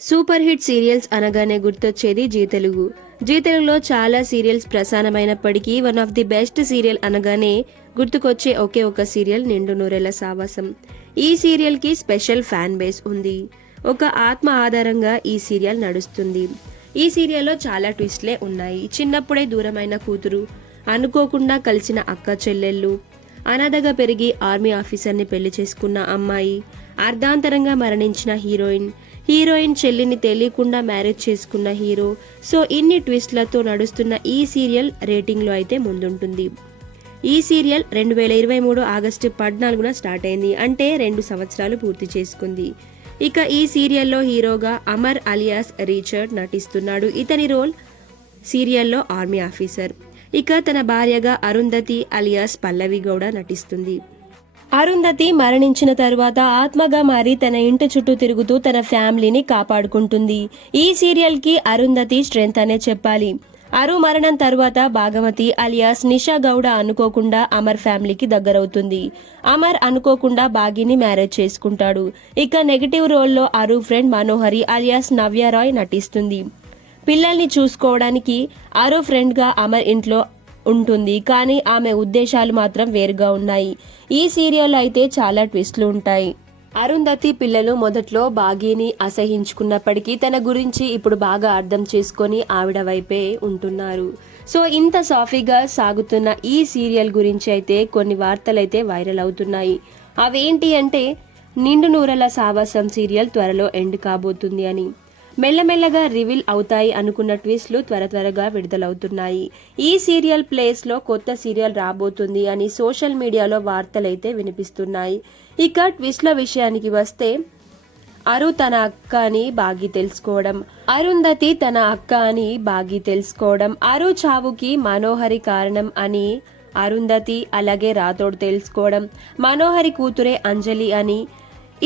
Super hit serials అనగానే గుర్తొచ్చేది G Telugu. Zee తెలుగులో చాలా సీరియల్స్ ప్రసారమైనప్పటికీ one of the best serial అనగానే గుర్తుకొచ్చే ఒకే ఒక సీరియల్ నిండు నూరేళ్ల సావాసం. ఈ సీరియల్ కి స్పెషల్ ఫ్యాన్ బేస్ ఉంది. ఒక ఆత్మ ఆధారంగా ఈ సీరియల్ నడుస్తుంది. ఈ సీరియల్లో చాలా ట్విస్ట్లే ఉన్నాయి. చిన్నప్పుడే దూరమైన కూతురు, అనుకోకుండా కలిసిన అక్క చెల్లెళ్ళు, అనాథగా పెరిగి ఆర్మీ ఆఫీసర్ని పెళ్లి చేసుకున్న అమ్మాయి, అర్ధాంతరంగా మరణించిన హీరోయిన్ చెల్లిని తెలియకుండా మ్యారేజ్ చేసుకున్న హీరో. సో ఇన్ని ట్విస్ట్లతో నడుస్తున్న ఈ సీరియల్ రేటింగ్లో అయితే ముందుంటుంది. ఈ సీరియల్ 2023 ఆగస్టు 14న స్టార్ట్ అయింది. అంటే 2 సంవత్సరాలు పూర్తి చేసుకుంది. ఇక ఈ సీరియల్లో హీరోగా అమర్ అలియాస్ రిచర్డ్ నటిస్తున్నాడు. ఇతని రోల్ సీరియల్లో ఆర్మీ ఆఫీసర్. ఇక తన భార్యగా అరుంధతి అలియాస్ పల్లవి గౌడ నటిస్తుంది. అరుంధతి మరణించిన తరువాత ఆత్మగా మారి తన ఇంటి చుట్టూ తిరుగుతూ తన ఫ్యామిలీని కాపాడుకుంటుంది. ఈ సీరియల్ కి అరుంధతి స్ట్రెంత్ అనే చెప్పాలి. అరు మరణం తరువాత భాగమతి అలియాస్ నిషా గౌడ అనుకోకుండా అమర్ ఫ్యామిలీకి దగ్గరవుతుంది. అమర్ అనుకోకుండా బాగిని మ్యారేజ్ చేసుకుంటాడు. ఇక నెగటివ్ రోల్లో అరు ఫ్రెండ్ మనోహరి అలియాస్ నవ్య రాయ్ నటిస్తుంది. పిల్లల్ని చూసుకోవడానికి అరు ఫ్రెండ్ గా అమర్ ఇంట్లో ఉంటుంది, కానీ ఆమె ఉద్దేశాలు మాత్రం వేరుగా ఉన్నాయి. ఈ సీరియల్ అయితే చాలా ట్విస్ట్లు ఉంటాయి. అరుంధతి పిల్లలు మొదట్లో బాగీని అసహించుకున్నప్పటికీ తన గురించి ఇప్పుడు బాగా అర్థం చేసుకొని ఆవిడ వైపే ఉంటున్నారు. సో ఇంత సాఫీగా సాగుతున్న ఈ సీరియల్ గురించి అయితే కొన్ని వార్తలైతే వైరల్ అవుతున్నాయి. అవేంటి అంటే నిండు నూరెల సావాసం సీరియల్ త్వరలో ఎండ్ కాబోతుంది అని. మెల్లమెల్లగా రివీల్ అవుతాయి అనుకున్న ట్విస్ట్లు త్వరగా విడుదలవుతున్నాయి. ఈ సీరియల్ ప్లేస్ లో కొత్త సీరియల్ రాబోతుంది అని సోషల్ మీడియాలో వార్తలైతే వినిపిస్తున్నాయి. ఇక ట్విస్ట్ల విషయానికి వస్తే అరు తన అక్క అని బాగి తెలుసుకోవడం, అరుంధతి తన అక్క అని బాగి తెలుసుకోవడం, అరు చావుకి మనోహరి కారణం అని అరుంధతి అలాగే రాథోడ్ తెలుసుకోవడం, మనోహరి కూతురే అంజలి అని,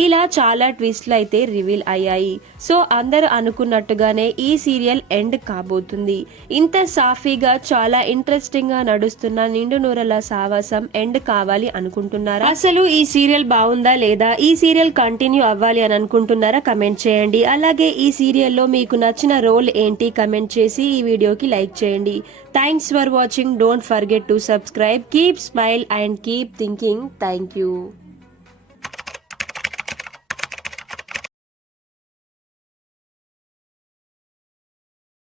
ఇలా చాలా ట్విస్ట్లు అయితే రివీల్ అయ్యాయి. సో అందరూ అనుకున్నట్టుగానే ఈ సీరియల్ ఎండ్ కాబోతుంది. ఇంత సాఫీగా చాలా ఇంట్రెస్టింగ్ గా నడుస్తున్న నిండు నూరెల సావాసం ఎండ్ కావాలి అనుకుంటున్నారా? అసలు ఈ సీరియల్ బాగుందా లేదా, ఈ సీరియల్ కంటిన్యూ అవ్వాలి అని అనుకుంటున్నారా? కమెంట్ చేయండి. అలాగే ఈ సీరియల్లో మీకు నచ్చిన రోల్ ఏంటి కమెంట్ చేసి ఈ వీడియోకి లైక్ చేయండి. Thanks for watching. Don't forget to subscribe. Keep smile and keep thinking. Thank you.